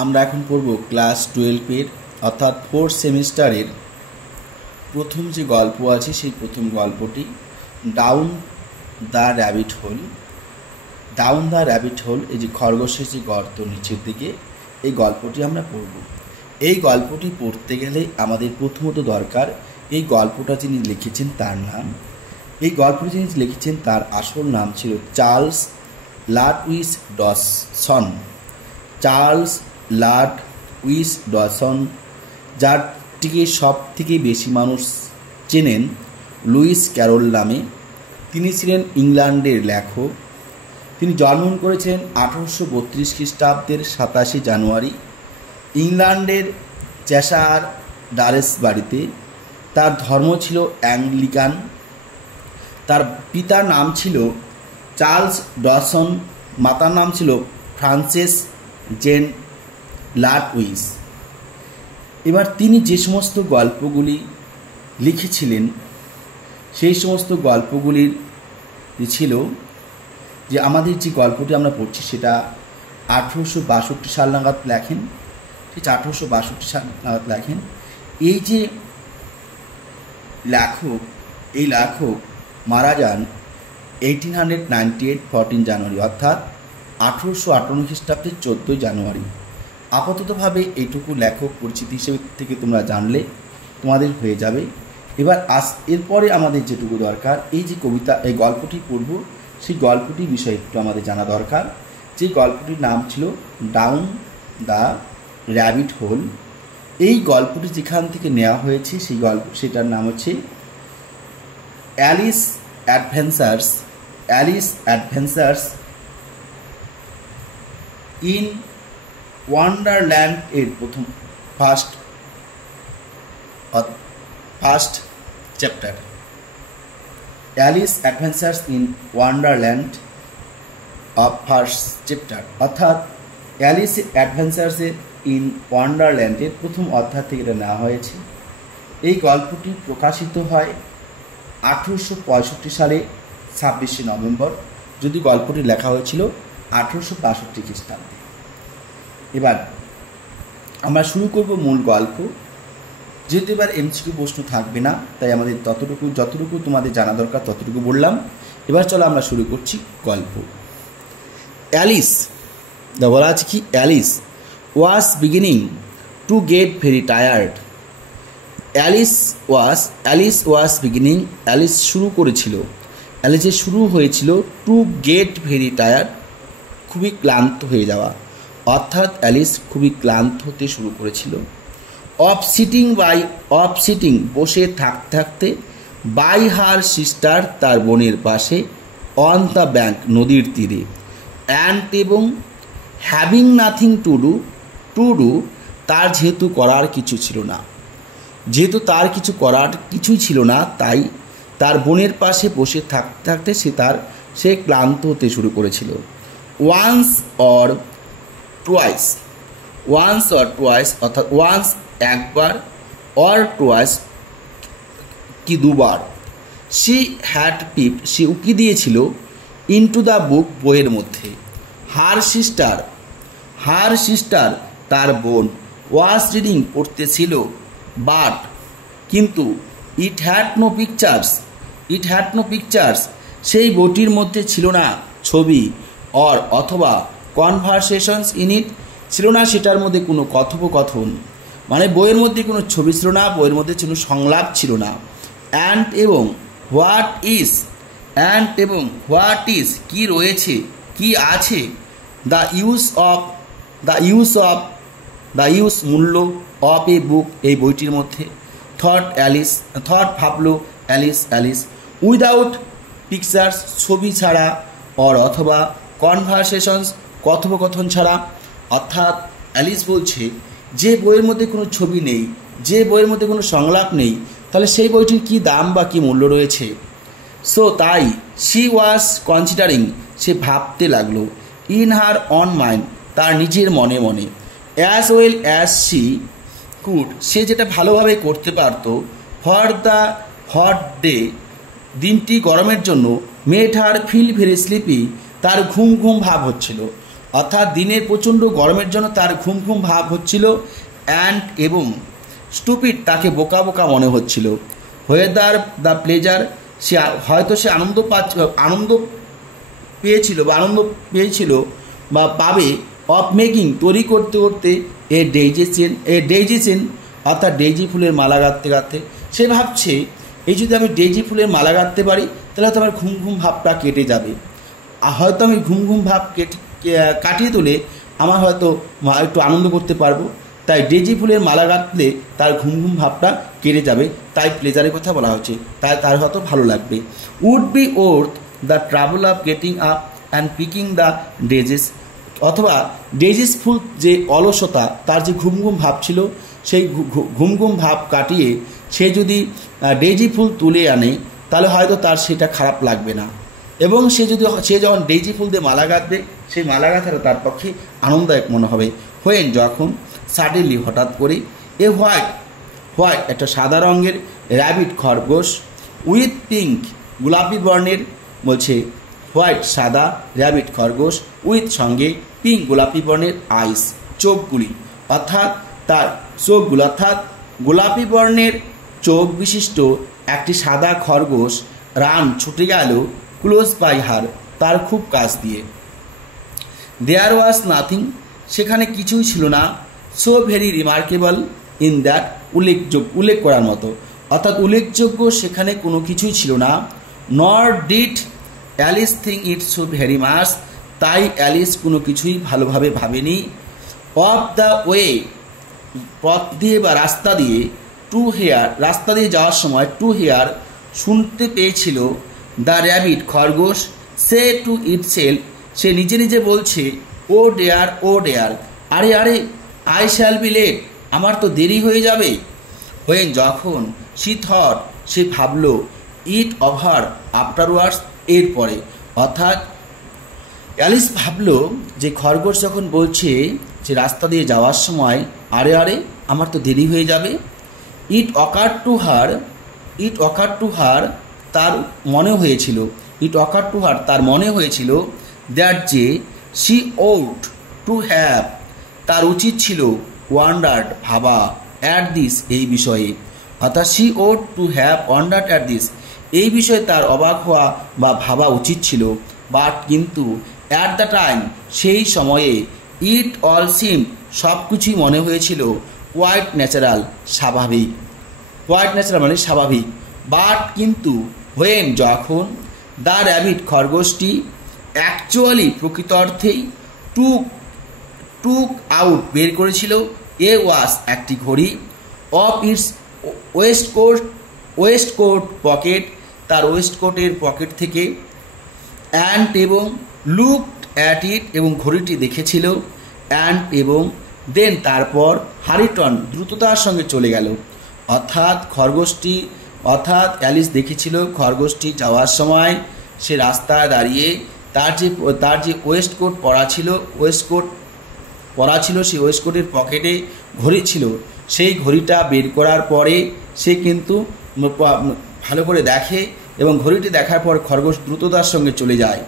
আমরা এখন পড়ব ক্লাস 12-এর অর্থাৎ 4th সেমিস্টারের প্রথম যে গল্প আছে সেই প্রথম গল্পটি down the rabbit hole. Down the rabbit hole, এই যে খরগোশের যে গর্ত নিচের দিকে, এই গল্পটি আমরা পড়ব। এই গল্পটি পড়তে গেলে আমাদের প্রথমত দরকার এই গল্পটা যিনি লিখেছেন তার নাম। এই গল্পটি যিনি লিখেছেন তার আসল নাম ছিল চার্লস লাডউইস ডসন। চার্লস লাডউইস ডসন, যারটিকে সব থেকে বেশি মানুষ চেনেন লুইস ক্যারল নামে। তিনি ছিলেন ইংল্যান্ডের লেখক। তিনি জন্মগ্রহণ করেছেন 1832 খ্রিস্টাব্দের 27 জানুয়ারি ইংল্যান্ডের চেশায়ার ডারেসবারিতে। তার ধর্ম ছিল অ্যাংলিকান। তার পিতার নাম ছিল চার্লস ডসন, মাতার নাম ছিল ফ্রান্সেস জেন লাডউইস। এবার তিনি যে সমস্ত গল্পগুলি লিখেছিলেন সেই সমস্ত গল্পগুলির ছিল যে আমাদের যে গল্পটি আমরা পড়ছি সেটা 1862 সাল নাগাদ লেখেন। ঠিক 1862 সাল নাগাদ লেখেন। এই যে লেখক, এই লেখক মারা যান 1898 14 জানুয়ারি, অর্থাৎ 1858 খ্রিস্টাব্দের 14 জানুয়ারি। আপাততভাবে এইটুকু লেখক পরিচিতি হিসেবে থেকে তোমরা জানলে তোমাদের হয়ে যাবে। এবার এরপরে আমাদের যেটুকু দরকার, এই যে কবিতা, এই গল্পটি পড়ব, সেই গল্পটি বিষয়ে একটু আমাদের জানা দরকার। যে গল্পটির নাম ছিল ডাউন দ্য র্যাবিট হোল। এই গল্পটি যেখান থেকে নেওয়া হয়েছে সেই গল্প, সেটার নাম হচ্ছে অ্যালিস অ্যাডভেঞ্চার্স ইন ওয়ান্ডারল্যান্ড এর প্রথম first chapter. Alice adventures in Wonderland of first chapter, অর্থাৎ অ্যালিস অ্যাডভেঞ্চার্সের ইন ওয়ান্ডারল্যান্ডের প্রথম অধ্যায় থেকে এটা নেওয়া হয়েছে। এই গল্পটি প্রকাশিত হয় 1865 সালে 26 নভেম্বর, যদি গল্পটি লেখা হয়েছিল 1862 খ্রিস্টাব্দে। এবার আমরা শুরু করব মূল গল্প। যেহেতু এবার এমসিকিউ প্রশ্ন থাকবে না, তাই আমাদের যতটুকু তোমাদের জানা দরকার ততটুকু বললাম। এবার চলো আমরা শুরু করছি গল্প। অ্যালিস, বলা আছে কি, Alice was beginning to get very tired. Alice was beginning, Alice শুরু করেছিল, অ্যালিসের শুরু হয়েছিল টু গেট ভেরি টায়ার্ড, খুবই ক্লান্ত হয়ে যাওয়া, অর্থাৎ অ্যালিস খুবই ক্লান্ত হতে শুরু করেছিল। অফ সিটিং বসে থাকতে বাই হার সিস্টার, তার বোনের পাশে, অন দ্য ব্যাঙ্ক নদীর তীরে, অ্যান্ড এবং হ্যাভিং নাথিং টু ডু তার যেহেতু করার কিছু ছিল না, যেহেতু তার কিছু করার কিছুই ছিল না, তাই তার বোনের পাশে বসে থাকতে সে ক্লান্ত হতে শুরু করেছিল। ওয়ান্স অর টুয়াইস, অর্থাৎ ওয়ান্স একবার, অর টুয়াইস কি দুবার, সি হ্যাড পিপড সে উকি দিয়েছিল, ইনটু দ্য বুক বইয়ের মধ্যে, হার সিস্টার তার বোন, ওয়াজ রিডিং পড়তেছিল, বাট কিন্তু, ইট হ্যাড নো পিকচার্স সেই বইটির মধ্যে ছিল না ছবি, অর অথবা কনভারসেশনস ইন ইট ছিল না সেটার মধ্যে কোনো কথোপকথন, মানে বইয়ের মধ্যে কোনো ছবি ছিল না, বইয়ের মধ্যে কোনো সংলাপ ছিল না। অ্যান্ড এবং হোয়াট ইজ কি রয়েছে, কি আছে, দ্য ইউজ মূল্য, অফ এ বুক এই বইটির মধ্যে, থট ভাবলো অ্যালিস, উইদাউট পিকচার্স ছবি ছাড়া, অর অথবা কনভারসেশনস কথোপকথন ছাড়া। অর্থাৎ অ্যালিস বলছে যে বইয়ের মধ্যে কোনো ছবি নেই, যে বইয়ের মধ্যে কোনো সংলাপ নেই, তাহলে সেই বইটির কী দাম বা কী মূল্য রয়েছে। সো তাই শি ওয়াজ কনসিডারিং সে ভাবতে লাগলো, ইন হার অন মাইন্ড তার নিজের মনে মনে, as well as she could say যেটা ভালোভাবে করতে পারত, ফর ডে দিনটি গরমের জন্য, made her feel very sleepy তার ঘুম ভাব হচ্ছিল, অর্থাৎ দিনের প্রচণ্ড গরমের জন্য তার ঘুম ঘুম ভাব হচ্ছিল অ্যান্ড এবং স্টুপিড তাকে বোকা বোকা মনে হচ্ছিল। হোয়েদার দ্য প্লেজার সে হয়তো সে আনন্দ পেয়েছিল বা পাবে অফ মেকিং তৈরি করতে করতে এ ডেইজি চেন অর্থাৎ ডেইজি ফুলের মালা গাঁথতে গাঁথতে সে ভাবছে এই যদি আমি ডেইজি ফুলের মালা গাঁথতে পারি তাহলে হয়তো আমার ঘুম ঘুম ভাবটা কেটে যাবে, হয়তো আমি ঘুম ঘুম ভাব কাটিয়ে তুলে আমার হয়তো একটু আনন্দ করতে পারবো। তাই ডেইজি ফুলের মালা গাঁথলে তার ঘুম ঘুম ভাবটা কেটে যাবে, তাই প্লেজারের কথা বলা হচ্ছে, তাই তার হয়তো ভালো লাগবে। Would be worth the travel of getting up and picking the daisies, অথবা ডেজিস ফুল যে অলসতা তার যে ঘুম ঘুম ভাব ছিল সেই ঘুম ঘুম ভাব কাটিয়ে সে যদি ডেইজি ফুল তুলে আনে তাহলে হয়তো তার সেটা খারাপ লাগবে না, এবং সে যখন ডেইজি ফুল দিয়ে মালা গাঁথবে সেই মালা গাঁথাটা তার পক্ষে আনন্দদায়ক মনে হবে। হোয়েন যখন সাডেনলি হঠাৎ করে এ হোয়াইট একটা সাদা রঙের র্যাবিট খরগোশ উইথ পিঙ্ক গোলাপি বর্ণের বলছে হোয়াইট সাদা র্যাবিট খরগোশ উইথ সঙ্গে পিঙ্ক গোলাপি বর্ণের আইস চোখগুলি, অর্থাৎ তার চোখগুলো অর্থাৎ গোলাপি বর্ণের চোখ বিশিষ্ট একটি সাদা খরগোশ রান ছুটে গেল ক্লোজ বাই হার তার খুব কাছ দিয়ে। দেয়ার ওয়াজ নাথিং সেখানে কিছুই ছিল না, so very remarkable in that উল্লেখ করার মতো, অর্থাৎ উল্লেখযোগ্য সেখানে কোনো কিছুই ছিল না। নর did Alice thing it so very much তাই অ্যালিস কোনো কিছুই ভালোভাবে ভাবেনি। অফ দ্য ওয়ে পথ দিয়ে বা রাস্তা দিয়ে রাস্তা দিয়ে যাওয়ার সময় টু হেয়ার শুনতে পেয়েছিল দ্য র্যাবিট খরগোশ সে টু ইটসেলফ সে নিজে নিজে বলছে ও ডেয়ার আরে আই শ্যাল বি লেট আমার তো দেরি হয়ে যাবে। হোয়েন যখন সি থট সে ভাবল ইট ওভার আফটারওয়ার্ডস এর পরে, অর্থাৎ অ্যালিস ভাবল যে খরগোশ যখন বলছে যে রাস্তা দিয়ে যাওয়ার সময় আরে আমার তো দেরি হয়ে যাবে, ইট অকার টু হার তার মনে হয়েছিল দ্যাট যে শি ওট টু হ্যাভ তার উচিত ছিল ওয়ান্ডার্ড ভাবা অ্যাট দিস এই বিষয়ে, অর্থাৎ she ought to have wondered at this এই বিষয়ে তার অবাক হওয়া বা ভাবা উচিত ছিল। বাট কিন্তু অ্যাট দ্য টাইম সেই সময়ে ইট অল সিম সব কিছুই মনে হয়েছিল কোয়াইট ন্যাচারাল মানে স্বাভাবিক। বাট কিন্তু হোয়েন যখন দ্য র্যাবিট খরগোশটি অ্যাকচুয়ালি প্রকৃত অর্থেই টুক আউট বের করেছিল এ ওয়াস একটি ঘড়ি অফ ইটস ওয়েস্টকোট পকেট তার ওয়েস্টকোটের পকেট থেকে অ্যান্ড এবং লুকড অ্যাট ইট এবং ঘড়িটি দেখেছিল অ্যান্ড এবং দেন তারপর হারিটন দ্রুততার সঙ্গে চলে গেল, অর্থাৎ অ্যালিস দেখেছিল খরগোশটি যাওয়ার সময় সে রাস্তায় দাঁড়িয়ে তার যে ওয়েস্টকোট পরা ছিল সেই ওয়েস্টকোটের পকেটে ঘড়ি ছিল, সেই ঘড়িটা বের করার পরে সে কিন্তু ভালো করে দেখে এবং ঘড়িটি দেখার পর খরগোশ দ্রুততার সঙ্গে চলে যায়।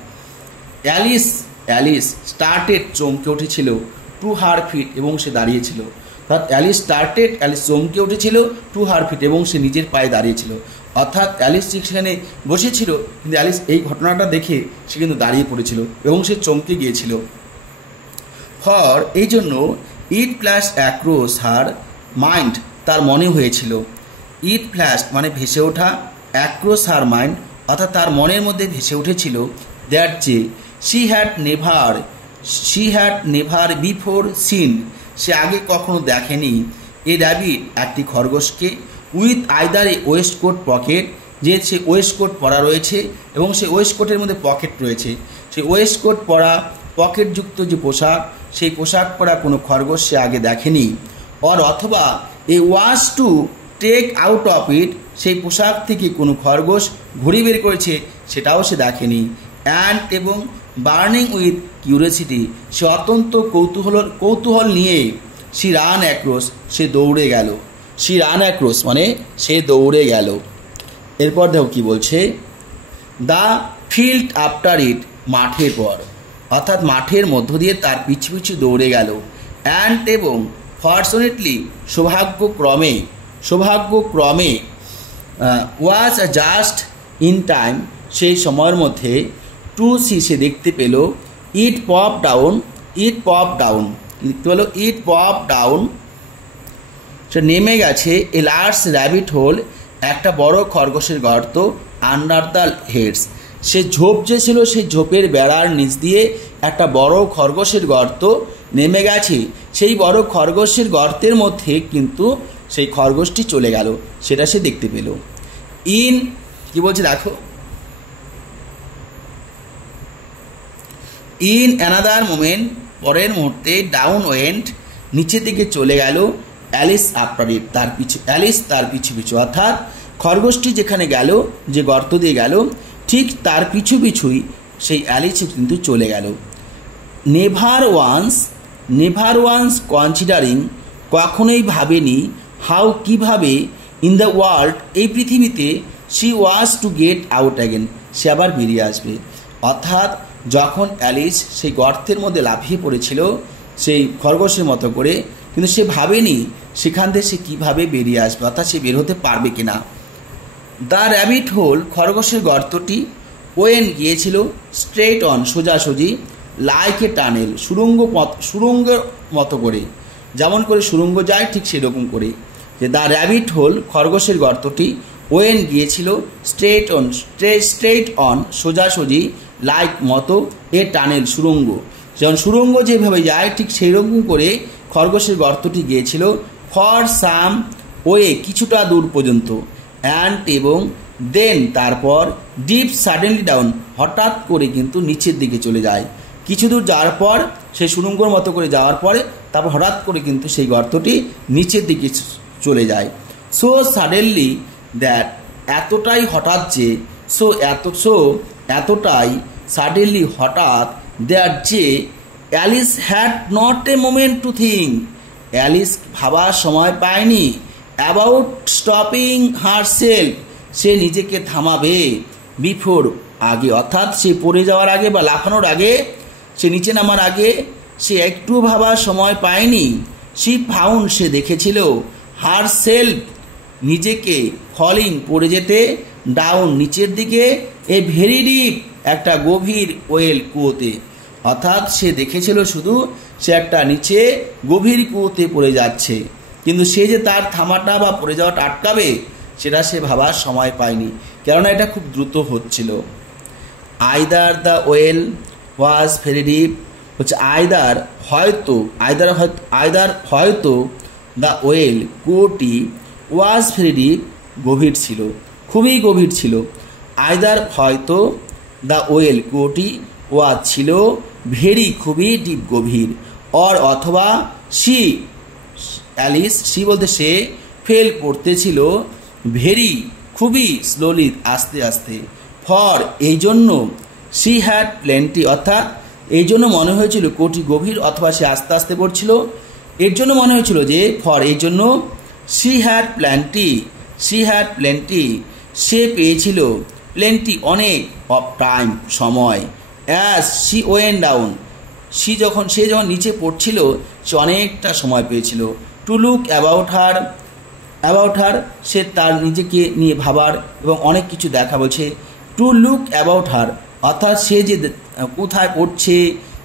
অ্যালিস স্টার্টেড চমকে উঠেছিল টু হার ফিট এবং সে দাঁড়িয়েছিল, অর্থাৎ অ্যালিস চমকে উঠেছিল টু হার ফিট এবং সে নিজের পায়ে দাঁড়িয়েছিল, অর্থাৎ অ্যালিস সেখানে বসেছিল কিন্তু অ্যালিস এই ঘটনাটা দেখে সে কিন্তু দাঁড়িয়ে পড়েছিল এবং সে চমকে গিয়েছিল। ফর এই জন্য ইট ফ্ল্যাশ অ্যাক্রস হার মাইন্ড তার মনে হয়েছিল, ইট ফ্ল্যাশ মানে ভেসে ওঠা, অ্যাক্রস হার মাইন্ড অর্থাৎ তার মনের মধ্যে ভেসে উঠেছিল দ্যাট যে she had never before seen সে আগে কখনো দেখেনি এ র্যাবিট একটি খরগোশকে with either a waistcoat pocket যে সে ওয়েস্টকোট পরা রয়েছে এবং সে ওয়েস্টকোটের মধ্যে পকেট রয়েছে, সেই ওয়েস্টকোট পরা পকেটযুক্ত যে পোশাক সেই পোশাক পরা কোনো খরগোশ সে আগে দেখেনি, অথবা a watch to take out of it সেই পোশাক থেকে কোনো খরগোশ ঘড়ি বের করেছে সেটাও সে দেখেনি। অ্যান্ড এবং বার্নিং উইথ কিউরিওসিটি সে অত্যন্ত কৌতূহল নিয়ে সে রান অ্যাক্রস মানে সে দৌড়ে গেল। এরপর দেখো কি বলছে, দ্য ফিল্ড আফটার ইট মাঠের পর, অর্থাৎ মাঠের মধ্য দিয়ে তার পিছু পিছু দৌড়ে গেল। অ্যান্ড এবং ফর্চুনেটলি সৌভাগ্যক্রমে ওয়াজ জাস্ট ইন টাইম, সেই সময়ের মধ্যে টু সি, সে দেখতে পেল ইট পপ ডাউন সে নেমে গেছে এ লার্জ র্যাবিট হোল, একটা বড় খরগোশের গর্ত, আন্ডার দ্য হেডস, সে ঝোপ যে ছিল সেই ঝোপের বেড়ার নিচ দিয়ে একটা বড় খরগোশের গর্ত নেমে গেছে। সেই বড় খরগোশের গর্তের মধ্যে কিন্তু সেই খরগোশটি চলে গেল, সেটা সে দেখতে পেল। ইন কি বলছে দেখো, ইন অ্যানাদার মোমেন্ট, পরের মুহূর্তে ডাউন ওয়েন্ট, নিচের দিকে চলে গেল অ্যালিস আফটার ইট, অ্যালিস তার পিছু অর্থাৎ খরগোশটি যেখানে গেল, যে গর্ত দিয়ে গেল, ঠিক তার পিছুই সেই অ্যালিস কিন্তু চলে গেল। নেভার ওয়ান্স কনসিডারিং, কখনোই ভাবেনি, হাউ কিভাবে, ইন দ্য ওয়ার্ল্ড এই পৃথিবীতে, she was to get out again, সে আবার বেরিয়ে আসবে। অর্থাৎ যখন অ্যালিস সেই গর্তের মধ্যে লাফিয়ে পড়েছিল সেই খরগোশের মতো করে, কিন্তু সে ভাবেনি সেখান থেকে সে কীভাবে বেরিয়ে আসবে, অর্থাৎ সে বের হতে পারবে কিনা। দ্য র্যাবিট হোল, খরগোশের গর্তটি, ওয়েন গিয়েছিল স্ট্রেট অন, সোজাসুজি, লাইক এ টানেল, সুড়ঙ্গের মতো করে, যেমন করে সুড়ঙ্গ যায় ঠিক সেরকম করে। যে দ্য র্যাবিট হোল, খরগোশের গর্তটি, ওয়েন গিয়েছিল স্ট্রেট অন, সোজাসুজি, লাইক মতো, এ টানেল সুড়ঙ্গ, যেমন সুড়ঙ্গ যেভাবে যায় ঠিক সেই রকম করে খরগোশের গর্তটি গিয়েছিল। ফর সাম ওয়ে, কিছুটা দূর পর্যন্ত, অ্যান্ড এবং দেন তারপর, ডিপ সাডেনলি ডাউন, হঠাৎ করে কিন্তু নিচের দিকে চলে যায়। কিছু দূর যাওয়ার পর সেই সুড়ঙ্গর মতো করে যাওয়ার পরে তারপর হঠাৎ করে কিন্তু সেই গর্তটি নিচের দিকে চলে যায়। সো সাডেনলি দ্যাট, এতটাই হঠাৎ যে, এতটাই সাডেনলি হঠাৎ, দ্যাট যে, Alice had not a moment to think, Alice ভাবার সময় পায়নি, অ্যাবাউট স্টপিং হারসেলফ, সে নিজেকে থামাবে, বিফোর আগে, অর্থাৎ সে পড়ে যাওয়ার আগে বা লাফানোর আগে, সে নিচে নামার আগে সে একটু ভাবার সময় পায়নি। শি ফাউন্ড, সে দেখেছিল, হারসেলফ নিজেকে, ফলিং পড়ে যেতে, ডাউন নিচের দিকে, এ ভেরি ডিপ একটা গভীর ওয়েল কুয়োতে, অর্থাৎ সে দেখেছিল শুধু সে একটা নিচে গভীর কুয়োতে পড়ে যাচ্ছে, কিন্তু সে যে তার থামাটা বা পড়ে যাওয়াটা আটকাবে সেটা সে ভাবার সময় পায়নি, কেননা এটা খুব দ্রুত হচ্ছিল। Either the well was very deep, হচ্ছে আইদার হয়তো দ্য ওয়েল কুয়োটি, ওয়াজ ভেরি ডিপ গভীর ছিল, খুবই গভীর ছিল। আইদার হয়তো, দ্য ওয়েল কুয়োটি, ওয়াজ ছিল, ভেরি খুবই ডিপ গভীর, অথবা সি অ্যালিস, সি বলতে সে, ফেল পড়তেছিল, ভেরি খুবই স্লোলি আস্তে আস্তে, ফর এই জন্য, সি হ্যাড প্লেন্টি, অর্থাৎ এই জন্য মনে হয়েছিল কোটি গভীর, অথবা সে আস্তে আস্তে পড়ছিল, এর জন্য মনে হয়েছিল যে, ফর এই জন্য, সি হ্যাড প্লেন্টি, সে পেয়েছিল, প্লেন্টি অনেক, অফ টাইম সময়, অ্যাজ সি ওয়েন ডাউন, সে যখন নিচে পড়ছিল সে অনেকটা সময় পেয়েছিল। টু লুক অ্যাবাউট হার, সে তার নিজেকে নিয়ে ভাবার এবং অনেক কিছু দেখা, বলছে টু লুক অ্যাবাউট হার, অর্থাৎ সে যে কোথায় পড়ছে,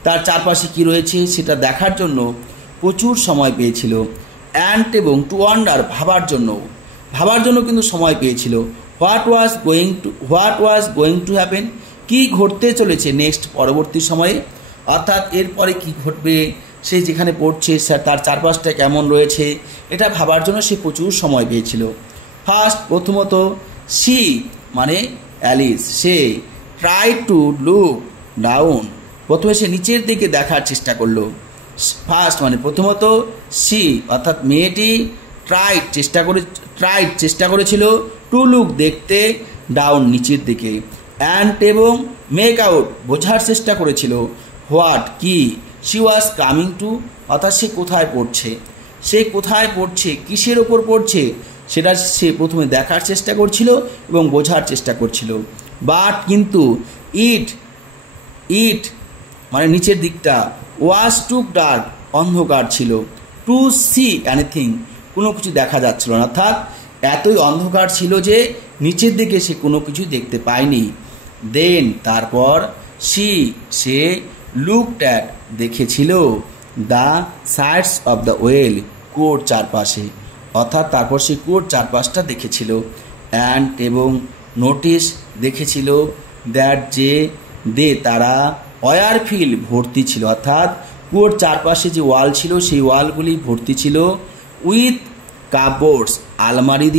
তার চারপাশে কি রয়েছে সেটা দেখার জন্য প্রচুর সময় পেয়েছিল। অ্যান্ড এবং টু ওয়ান্ডার, ভাবার জন্য কিন্তু সময় পেয়েছিল। What was going to happen, কি ঘটতে চলেছে নেক্সট, পরবর্তী সময়ে, অর্থাৎ এরপরে কি ঘটবে, সে যেখানে পড়ছে তার চারপাশটা কেমন রয়েছে, এটা ভাবার জন্য সে প্রচুর সময় পেয়েছিল। প্রথমত সি মানে Alice, say try to look down, প্রথমে সে নিচের দিকে দেখার চেষ্টা করলো। মানে প্রথমত সি অর্থাৎ মেয়েটি চেষ্টা করেছিল, টু লুক দেখতে, ডাউন নিচের দিকে, অ্যান্ড এবং মেক আউট বোঝার চেষ্টা করেছিল, হোয়াট কি, শি ওয়াজ কামিং টু, অর্থাৎ সে কোথায় পড়ছে, কিসের ওপর পড়ছে সেটা সে প্রথমে দেখার চেষ্টা করছিল এবং বোঝার চেষ্টা করছিল। বাট কিন্তু ইট মানে নিচের দিকটা, ওয়াজ টু ডার্ক অন্ধকার ছিল, টু সি এনিথিং কোনো কিছু দেখা যাচ্ছিল না, অর্থাৎ এতই অন্ধকার ছিল যে নিচের দিকে সে কোনো কিছু দেখতে পায়নি। দেন তারপর সে লুকড অ্যাট দেখেছিল the sides of the well কুয়োর চারপাশে, অর্থাৎ তারপর সে কুয়োর চারপাশটা দেখেছিল। অ্যান্ড এবং নোটিস দেখেছিল দ্যাট যে তারা ওয়ার ফিল ভর্তি ছিল, অর্থাৎ কুয়োর চারপাশে যে ওয়াল ছিল সেই ওয়ালগুলি ভর্তি ছিল উইথ কাপবোর্ডস আলমারি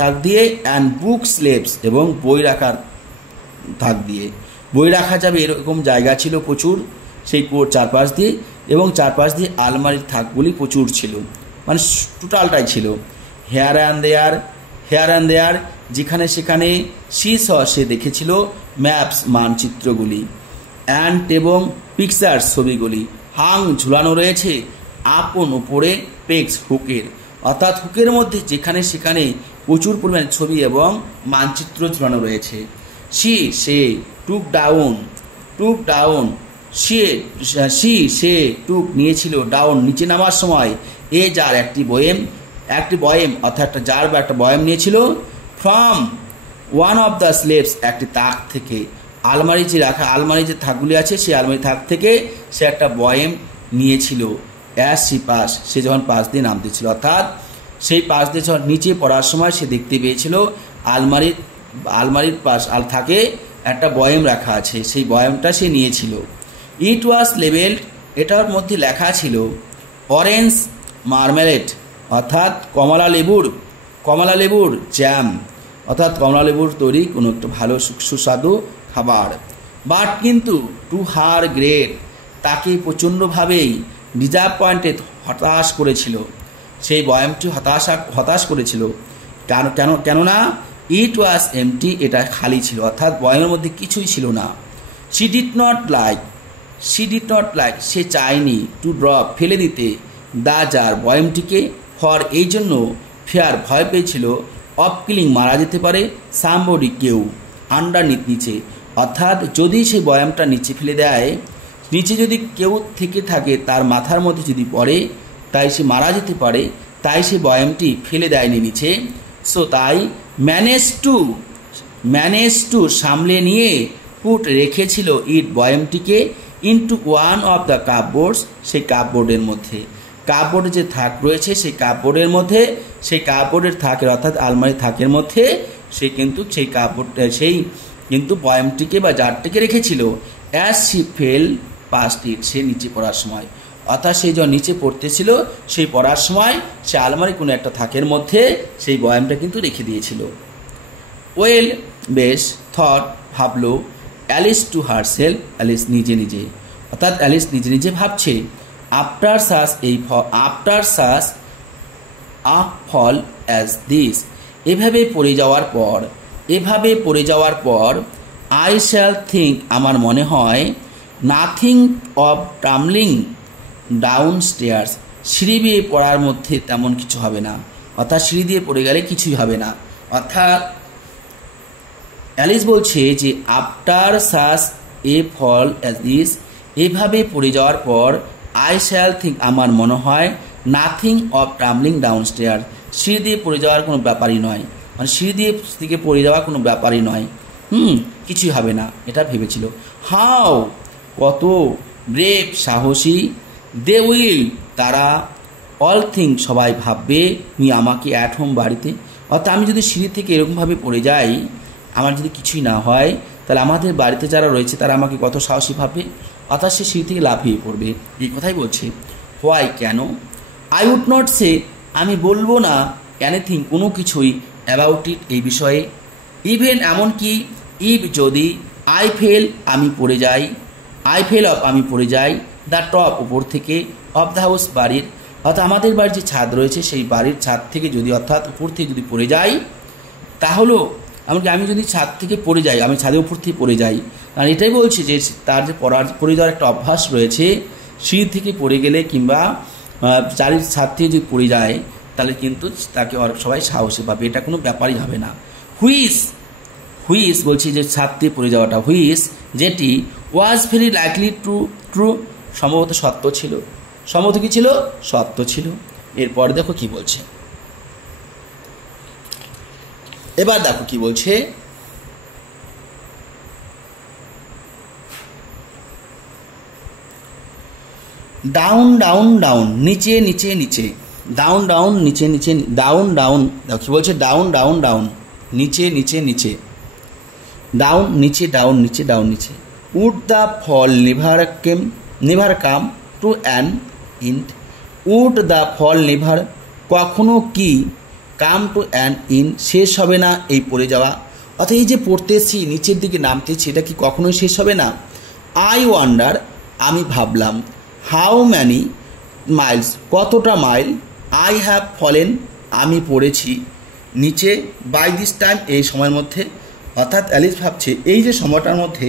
থাক দিয়ে অ্যান্ড বুক স্লেবস এবং বই রাখার থাক দিয়ে, বই রাখা যাবে এরকম জায়গা ছিল প্রচুর সেই কুয়োর চারপাশ দিয়ে, এবং চারপাশ দিয়ে আলমারির থাকগুলি প্রচুর ছিল, মানে টোটালটাই ছিল। হেয়ার অ্যান্ড দেয়ার যেখানে সেখানে সে দেখেছিল ম্যাপস মানচিত্রগুলি, অ্যান্ড এবং পিকচার্স ছবিগুলি হাং ঝুলানো রয়েছে আপন উপরে পেক্স হুকের, অর্থাৎ হুকের মধ্যে যেখানে সেখানে প্রচুর পরিমাণে ছবি এবং মানচিত্র ঝুলানো রয়েছে। সে টুক ডাউন সে টুক নিয়েছিল ডাউন নিচে নামার সময় যার একটি বয়েম অর্থাৎ একটা জার বা একটা বয়েম নিয়েছিল ফ্রম ওয়ান অফ দ্য স্লেবস একটি তাক থেকে, আলমারি যে থাকগুলি আছে সেই আলমারি থাক থেকে সে একটা বয়েম নিয়েছিল। সে যখন পাশ দিয়ে নামতেছিল, অর্থাৎ সেই পাশ দিয়ে যখন নিচে পড়ার সময় সে দেখতে পেয়েছিল আলমারির পাশ থাকে একটা বয়েম রাখা আছে, সেই বয়েমটা সে নিয়েছিল। ইট ওয়াজ লেবেলড এটার মধ্যে লেখা ছিল অরেঞ্জ মার্মেলেড, অর্থাৎ কমলা লেবুর জ্যাম, অর্থাৎ কমলা লেবুর তৈরি কোনো একটা ভালো সুস্বাদু খাবার। বাট কিন্তু টু হার গ্রেট তাকে প্রচণ্ডভাবেই ডিসঅ্যাপয়েন্টেড হতাশ করেছিল, সেই বয়ামটি হতাশ করেছিল। কেননা ইট ওয়াজ এমটি এটা খালি ছিল, অর্থাৎ বয়ামের মধ্যে কিছুই ছিল না। শি ডিড নট লাইক সে চায়নি টু ড্রপ ফেলে দিতে দা জার বয়ামটিকে, ফর এই জন্য ফেয়ার ভয় পেয়েছিল অফ কিলিং মারা যেতে পারে সামবডি কেউ আন্ডারনিথ নিচে, অর্থাৎ যদি সেই বয়ামটা নিচে ফেলে দেয়, নিচে যদি কেউ থেকে থাকে তার মাথার মধ্যে যদি পড়ে তাই সে মারা যেতে পারে, তাই সে বয়ামটি ফেলে দেয়নি নিচে। সো তাই ম্যানেজ টু সামলে নিয়ে পুট রেখেছিল ইট বয়ামটিকে ইনটু ওয়ান অফ দ্য কাপবোর্ডস সেই কাপবোর্ডের মধ্যে, কাপবোর্ডে যে থাক রয়েছে সেই কাপবোর্ডের থাকের অর্থাৎ আলমারি থাকের মধ্যে সে কিন্তু সেই কিন্তু বয়ামটিকে বা জারটিকে রেখেছিল। অ্যাজ শি ফেল পাস্ট ইট সে নিচে পড়ার সময়, অর্থাৎ সে যখন নিচে পড়তেছিল সেই পড়ার সময় সে আলমারি কোনো একটা থাকের মধ্যে সেই বয়ামটা কিন্তু রেখে দিয়েছিল। ওয়েল বেশ থট ভাবলো অ্যালিস টু হারসেলফ অ্যালিস নিজে, অর্থাৎ অ্যালিস নিজে ভাবছে after such a fall as this এভাবে পড়ে যাওয়ার পর আই শ্যাল থিঙ্ক আমার মনে হয় nothing of tumbling down stairs সিঁড়ি বেয়ে পড়ার মধ্যে তেমন কিছু হবে না, অর্থাৎ সিঁড়ি দিয়ে পড়ে গেলে কিছুই হবে না। অর্থাৎ অ্যালিস বলছে যে after such a fall as this এভাবে পড়ে যাওয়ার পর আই শ্যাল থিঙ্ক আমার মনে হয় nothing of tumbling down stair সিঁড়ি দিয়ে পড়ে যাওয়ার কোনো ব্যাপারই নয়, মানে সিঁড়ি দিয়ে পড়ে যাওয়া কোনো ব্যাপারই নয়, কিছুই হবে না এটা ভেবেছিল। হাউ কত ব্রেভ সাহসী দে উইল তারা অল থিঙ্ক সবাই ভাববে আমাকে অ্যাট হোম বাড়িতে, অর্থাৎ আমি যদি সিঁড়ি থেকে এরকমভাবে পড়ে যাই আমার যদি কিছুই না হয় তাহলে আমাদের বাড়িতে যারা রয়েছে তারা আমাকে কত সাহসী ভাববে, অর্থাৎ সে সিঁড়ি থেকে লাফিয়ে পড়বে, এই কথাই বলছে। হোয়াই কেন, আই উড নট সে আমি বলবো না এনিথিং কোনো কিছুই অ্যাবাউট ইট এই বিষয়ে, ইভেন এমনকি ইফ যদি আই ফেল অফ আমি পড়ে যাই দ্য টপ উপর থেকে অফ দ্য হাউস বাড়ির, অর্থাৎ আমাদের বাড়ির যে ছাদ রয়েছে সেই বাড়ির ছাদ থেকে যদি অর্থাৎ উপর থেকে যদি পড়ে যাই তাহলেও এমনকি আমি যদি ছাদ থেকে পড়ে যাই আমি ছাদের উপর থেকে পড়ে যাই, কারণ এটাই বলছে যে তার যে পড়ে যাওয়ার একটা অভ্যাস রয়েছে, সিঁড়ি থেকে পড়ে গেলে কিংবা চারির ছাদ থেকে যদি পড়ে যায় তাহলে কিন্তু তাকে সবাই সাহসী পাবে, এটা কোনো ব্যাপারই হবে না। হুইস বলছি যে ছাদ থেকে পড়ে যাওয়াটা, হুইস যেটি ওয়াজ ভেরি লাইকলি ট্রু সম্ভবত সত্য ছিল। সম্ভবত কি ছিল? সত্য ছিল। এরপরে দেখো কি বলছে, এবার দেখো কি বলছে, ডাউন ডাউন ডাউন, নিচে নিচে নিচে, ডাউন ডাউন নিচে নিচে, ডাউন ডাউন, দেখো কি বলছে, ডাউন ডাউন ডাউন, নিচে নিচে নিচে, ডাউন নিচে, ডাউন নিচে, ডাউন নিচে। Would the fall never come to an end, would the fall never, কখনো কি, কাম টু অ্যান ইন্ড, শেষ হবে না এই পড়ে যাওয়া। অর্থাৎ এই যে পড়তেছি নিচের দিকে নামতেছি, এটা কি কখনোই শেষ হবে না। আই ওয়ান্ডার, আমি ভাবলাম, হাউ ম্যানি মাইলস, কতটা মাইল, আই হ্যাভ ফলেন, আমি পড়েছি নিচে, বাই দিস টাইম, এই সময়ের মধ্যে। অর্থাৎ অ্যালিস ভাবছে এই যে সময়টার মধ্যে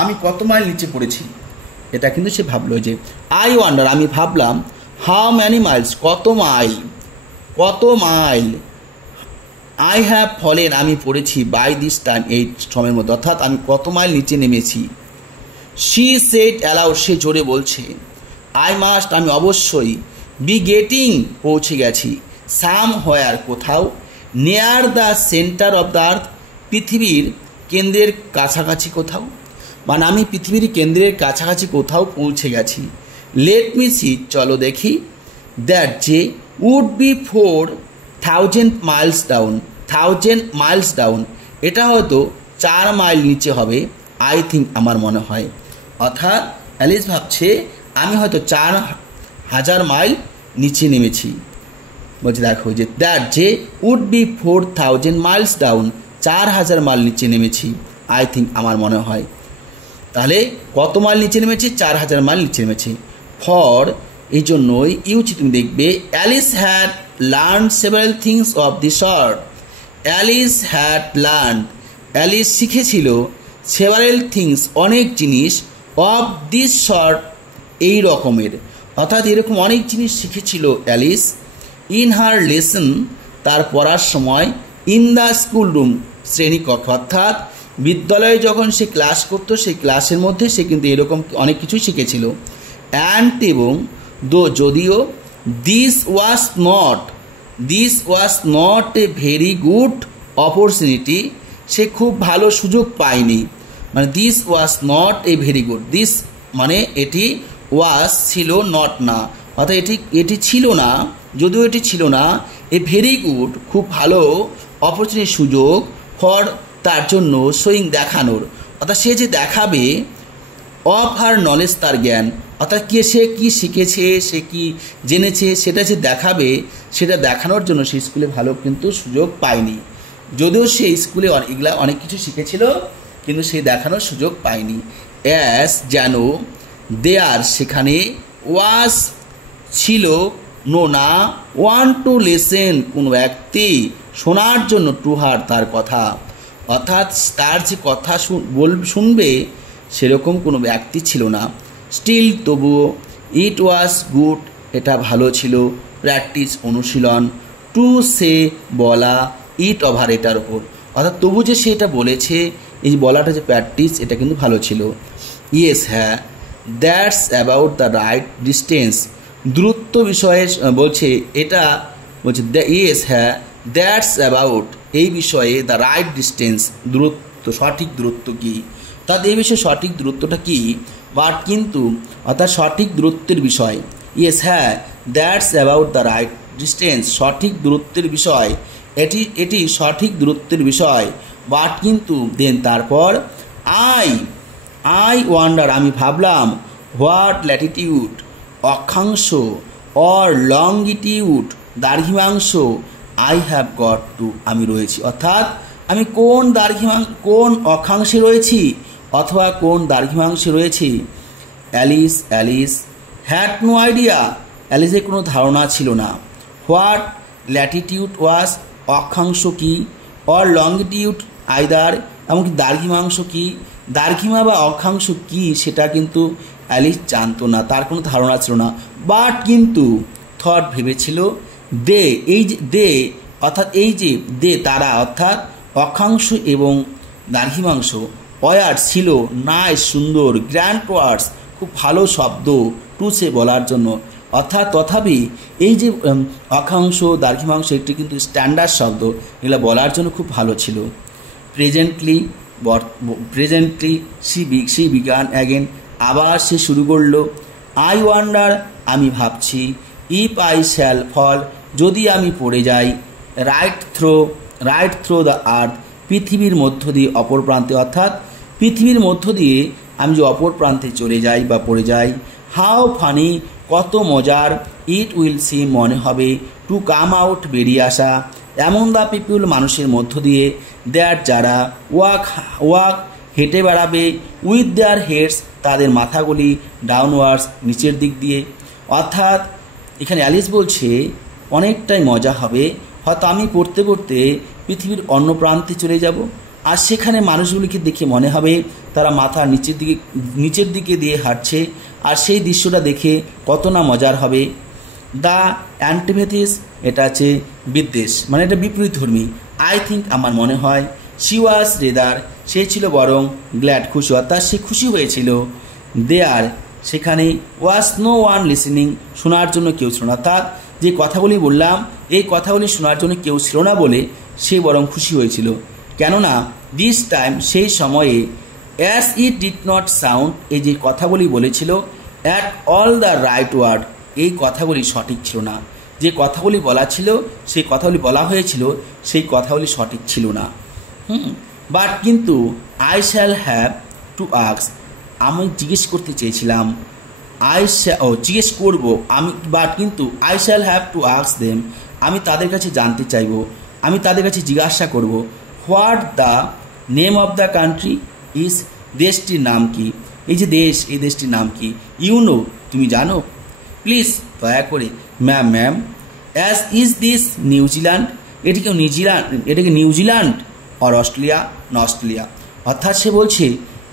আমি কত মাইল নিচে পড়েছি, এটা কিন্তু সে ভাবলো যে আই ওয়ান্ডার, আমি ভাবলাম, হাউ ম্যানি মাইলস, কত মাইল, কত মাইল, আই হ্যাভ ফলেন, আমি পড়েছি, বাই দিস টাইম, এই সময়ের মধ্যে, অর্থাৎ আমি কত মাইল নিচে নেমেছি। শি সেড অ্যালাউড, সে জোরে বলছে, আই মাস্ট, আমি অবশ্যই, বি গেটিং, পৌঁছে গেছি, সাম হোয়ার, কোথাও, near the centre of the earth, পৃথিবীর কেন্দ্রের কাছাকাছি কোথাও, মানে আমি পৃথিবীর কেন্দ্রের কাছাকাছি কোথাও পৌঁছে গেছি। লেট মি সি, চলো দেখি, দ্যাট যে, would be 4000 miles down, 1000 miles down, এটা হয়তো 4 মাইল নিচে হবে, আই থিঙ্ক, আমার মনে হয়। অর্থাৎ অ্যালিস ভাবছে আমি হয়তো 4000 মাইল নিচে নেমেছি। বলছে দেখো যে দ্যাট যে, would be 4000 miles down, 4000 mile নিচে নেমেছি, আই থিঙ্ক, আমার মনে হয়। তাহলে কত মাইল নিচে নেমেছি? 4000 মাইল নিচে নেমেছি। ফর, এই জন্যই ইউচি তুমি দেখবে, Alice had learn several things of the sort, Alice had learn, Alice শিখেছিল, সেভারাল থিংস, অনেক জিনিস, অফ দিস শর্ট, এই রকমের, অর্থাৎ এরকম অনেক জিনিস শিখেছিল অ্যালিস, ইন হার লেসন, তার পড়ার সময়, ইন দ্য স্কুল রুম, শ্রেণীকক্ষ, অর্থাৎ বিদ্যালয়ে যখন সে ক্লাস করতো সেই ক্লাসের মধ্যে সে কিন্তু এরকম অনেক কিছুই শিখেছিল। অ্যান্ড, এবং, দো, যদিও, this was not a very good opportunity, সে খুব ভালো সুযোগ পায়নি, মানে this was not a very good, this মানে এটি, ওয়াজ ছিল, নট না, অর্থাৎ এটি ছিল না, যদিও এটি ছিল না, এ ভেরি গুড, খুব ভালো, অপরচুনিটি, সুযোগ, ফর, তার জন্য, শোয়িং, দেখানোর, অর্থাৎ সে যে দেখাবে, অফ হার নলেজ, তার জ্ঞান, অর্থাৎ সে কী শিখেছে, সে কি জেনেছে, সেটা যে দেখাবে, সেটা দেখানোর জন্য সে স্কুলে ভালো কিন্তু সুযোগ পায়নি। যদিও সে স্কুলে এগুলা অনেক কিছু শিখেছিল কিন্তু সে দেখানোর সুযোগ পায়নি। অ্যাস, যেন, দেয়ার, সেখানে, ওয়াজ, ছিল, নো, না, ওয়ান টু লিসেন, কোনো ব্যক্তি, শোনার জন্য, টু হার, তার কথা, অর্থাৎ তার যে কথা শুনবে সেরকম কোনো ব্যক্তি ছিল না। স্টিল, তবুও, ইট ওয়াজ গুড, এটা ভালো ছিল, প্র্যাকটিস, অনুশীলন, টু সে, বলা, ইট, ওভার, এটার ওপর, অর্থাৎ তবু যে সে এটা বলেছে, এই বলাটা যে প্র্যাকটিস, এটা কিন্তু ভালো ছিল। ইয়েস, হ্যাঁ, that's about the right distance, দূরত্ব বিষয়ে বলছে, এটা বলছে, ইয়েস, হ্যাঁ, দ্যাটস অ্যাবাউট, এই বিষয়ে, দ্য রাইট ডিস্টেন্স, দূরত্ব, সঠিক দূরত্ব কী, অর্থাৎ এই বিষয়ে সঠিক দূরত্বটা কী, বাট, কিন্তু, অর্থাৎ সঠিক দূরত্বের বিষয়। ইয়েস, হ্যাঁ, that's about the right distance, সঠিক দূরত্বের বিষয়, এটি সঠিক দূরত্বের বিষয়, বাট, কিন্তু, দেন, তারপর, আই ওয়ান্ডার, আমি ভাবলাম, হোয়াট ল্যাটিটিউড, অক্ষাংশ, অর লংগিটিউড, দ্রাঘিমাংশ, আই হ্যাভ গট টু, আমি রয়েছি, অর্থাৎ আমি কোন অক্ষাংশে রয়েছি অথবা কোন দ্রাঘিমাংশে রয়েছি। অ্যালিস হ্যাড নো আইডিয়া, অ্যালিসের কোনো ধারণা ছিল না। হোয়াট ল্যাটিটিউড ওয়াজ, অক্ষাংশ কী, অর লংগিটিউড আইদার, এমনকি দ্রাঘিমাংশ কী, দ্রাঘিমা বা অক্ষাংশ কী সেটা কিন্তু অ্যালিস জানতো না, তার কোনো ধারণা ছিল না। বাট, কিন্তু, থট, ভেবেছিল, দে, এই যে দে, অর্থাৎ এই যে দে, তারা, অর্থাৎ অক্ষাংশ এবং দ্রাঘিমাংশ, ওয়ার্ডস ছিল, নাইস সুন্দর, গ্র্যান্ড ওয়ার্ডস খুব ভালো শব্দ, টু সে বলার জন্য। অর্থাৎ তথাপি এই যে অক্ষাংশ দ্রাঘিমাংশ একটি কিন্তু স্ট্যান্ডার্ড শব্দ, এগুলো বলার জন্য খুব ভালো ছিল। প্রেজেন্টলি সি বিগান অ্যাগেন, আবার সে শুরু করলো। আই ওয়ান্ডার, আমি ভাবছি। ইফ আই শ্যাল ফল, যদি আমি পড়ে যাই। রাইট থ্রো দ্য আর্থ, পৃথিবীর মধ্য দিয়ে অপর প্রান্তে, অর্থাৎ পৃথিবীর মধ্য দিয়ে আমি যে অপর প্রান্তে চলে যাই বা পড়ে যাই। হাউ ফানি, কত মজার। ইট উইল সি, মনে হবে। টু কাম আউট, বেরিয়ে আসা। এমন দ্য পিপুল, মানুষের মধ্য দিয়ে। দ্যাট, যারা। ওয়াক, হেঁটে বেড়াবে। উইথ দেয়ার হেডস, তাদের মাথাগুলি। ডাউনওয়ার্ডস, নিচের দিক দিয়ে। অর্থাৎ এখানে অ্যালিস বলছে অনেকটাই মজা হবে, হয়তো আমি পড়তে পড়তে পৃথিবীর অন্য প্রান্তে চলে যাব, আর সেখানে মানুষগুলিকে দেখে মনে হবে তারা মাথা নিচের দিকে দিয়ে হাঁটছে, আর সেই দৃশ্যটা দেখে কত না মজার হবে। দ্য অ্যান্টিথেসিস, এটা আছে বিদ্বেষ, মানে এটা বিপরীতধর্মী। আই থিঙ্ক, আমার মনে হয়। শি ওয়াজ রেদার, সে ছিল বরং। গ্ল্যাড, খুশি, অর্থাৎ সে খুশি হয়েছিল। দেয়ার, সেখানে। ওয়াজ নো ওয়ান লিসেনিং, শোনার জন্য কেউ ছিল না। অর্থাৎ যে কথাগুলি বললাম এই কথাগুলি শোনার জন্য কেউ ছিল না বলে সে বরং খুশি হয়েছিল। কেননা দিস টাইম, সেই সময়ে। As it did not sound, এই যে কথাগুলি বলেছিল। At all the right word, এই কথাগুলি সঠিক ছিল না। যে কথাগুলি বলা ছিল, সেই কথাগুলি বলা হয়েছিল, সেই কথাগুলি সঠিক ছিল না। বাট, কিন্তু। I shall have to ask, আমি জিজ্ঞেস করতে চেয়েছিলাম। জিজ্ঞেস করব আমি, বাট কিন্তু। I shall have to ask them, আমি তাদের কাছে জানতে চাইব, আমি তাদের কাছে জিজ্ঞাসা করব। What the name of the country is, দেশটির নাম কি। এই যে দেশ, এই দেশটির নাম কি। ইউ নো, তুমি জানো। প্লিজ, দয়া করে। Ma'am. As is this New Zealand, এটাকে নিউজিল্যান্ড আর অস্ট্রেলিয়া না অস্ট্রেলিয়া। অর্থাৎ সে বলছে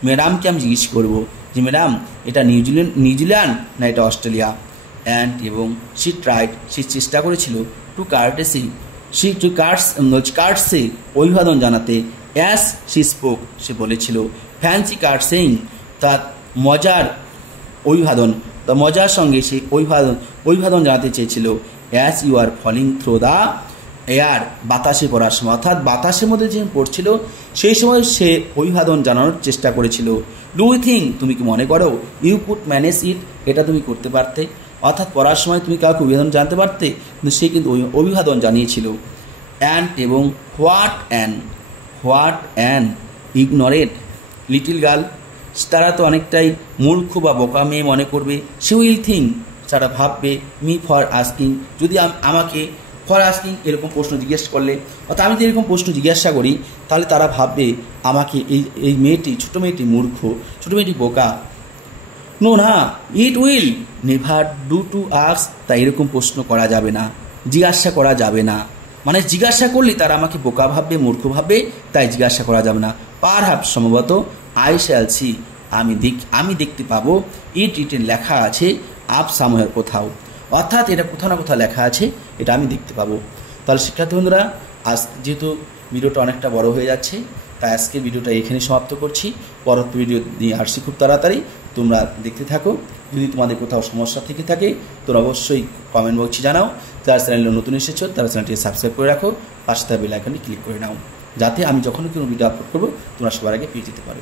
ম্যাডামকে আমি জিজ্ঞেস করবো যে ম্যাডাম এটা নিউজিল্যান্ড না এটা অস্ট্রেলিয়া। অ্যান্ড, এবং সি ট্রাইড, সে চেষ্টা করেছিল। টু কার্টসে, অভিবাদন জানাতে। অ্যাস সি স্পোক, সে বলেছিল। ফ্যান্সি কার্টসেইং, তার মজার অভিবাদন, তার মজার সঙ্গে সে অভিবাদন জানাতে চেয়েছিল। As you are falling through the air, বাতাসে পড়ার সময়, অর্থাৎ বাতাসের মধ্যে যে পড়ছিল সেই সময় সে অভিবাদন জানানোর চেষ্টা করেছিল। ডু ইউ থিঙ্ক, তুমি কি মনে করো। ইউ কুড ম্যানেজ ইট, এটা তুমি করতে পারতে। অর্থাৎ পড়ার সময় তুমি কাউকে অভিবাদন জানতে পারতে, কিন্তু সে কিন্তু অভিবাদন জানিয়েছিল। অ্যান্ড, এবং। হোয়াট অ্যান ইগনোরেট লিটিল গার্ল, তারা তো অনেকটাই মূর্খ বা বোকা মেয়ে মনে করবে। সে উইল থিঙ্ক, তারা ভাববে। মি ফর আস্কিং, যদি আমাকে ফর আস্কিং এরকম প্রশ্ন জিজ্ঞেস করলে, অর্থাৎ আমি যদি এরকম প্রশ্ন জিজ্ঞাসা করি তাহলে তারা ভাববে আমাকে এই মেয়েটি, ছোটো মেয়েটি মূর্খ, ছোটো মেয়েটি বোকা। নো না, it will never do to ask, তাই এরকম প্রশ্ন করা যাবে না, জিজ্ঞাসা করা যাবে না। মানে জিজ্ঞাসা করলে তারা আমাকে বোকা ভাববে, মূর্খ ভাববে, তাই জিজ্ঞাসা করা যাবে না। পারহ্যাপস, সম্ভবত। আই শ্যাল সি, আমি দেখতে পাবো। ইটের লেখা আছে আপ সামহের, কোথাও, অর্থাৎ এটা কোথাও না কোথাও লেখা আছে, এটা আমি দেখতে পাবো। তাহলে শিক্ষার্থী বন্ধুরা, আজ যেহেতু ভিডিওটা অনেকটা বড় হয়ে যাচ্ছে, তাই আজকে ভিডিওটা এখানে সমাপ্ত করছি। পরবর্তী ভিডিও নিয়ে আসছি খুব তাড়াতাড়ি, তোমরা দেখতে থাকো। যদি তোমাদের কোথাও সমস্যা থেকে থাকে তোমরা অবশ্যই কমেন্ট বক্সে জানাও। যারা চ্যানেলে নতুন এসেছো তারা চ্যানেলটিকে সাবস্ক্রাইব করে রাখো, পাশে থাকা বেল আইকনে ক্লিক করে নাও, যাতে আমি যখনই কোনো ভিডিও আপলোড করবো তোমরা সবার আগে পেয়ে যেতে পারো।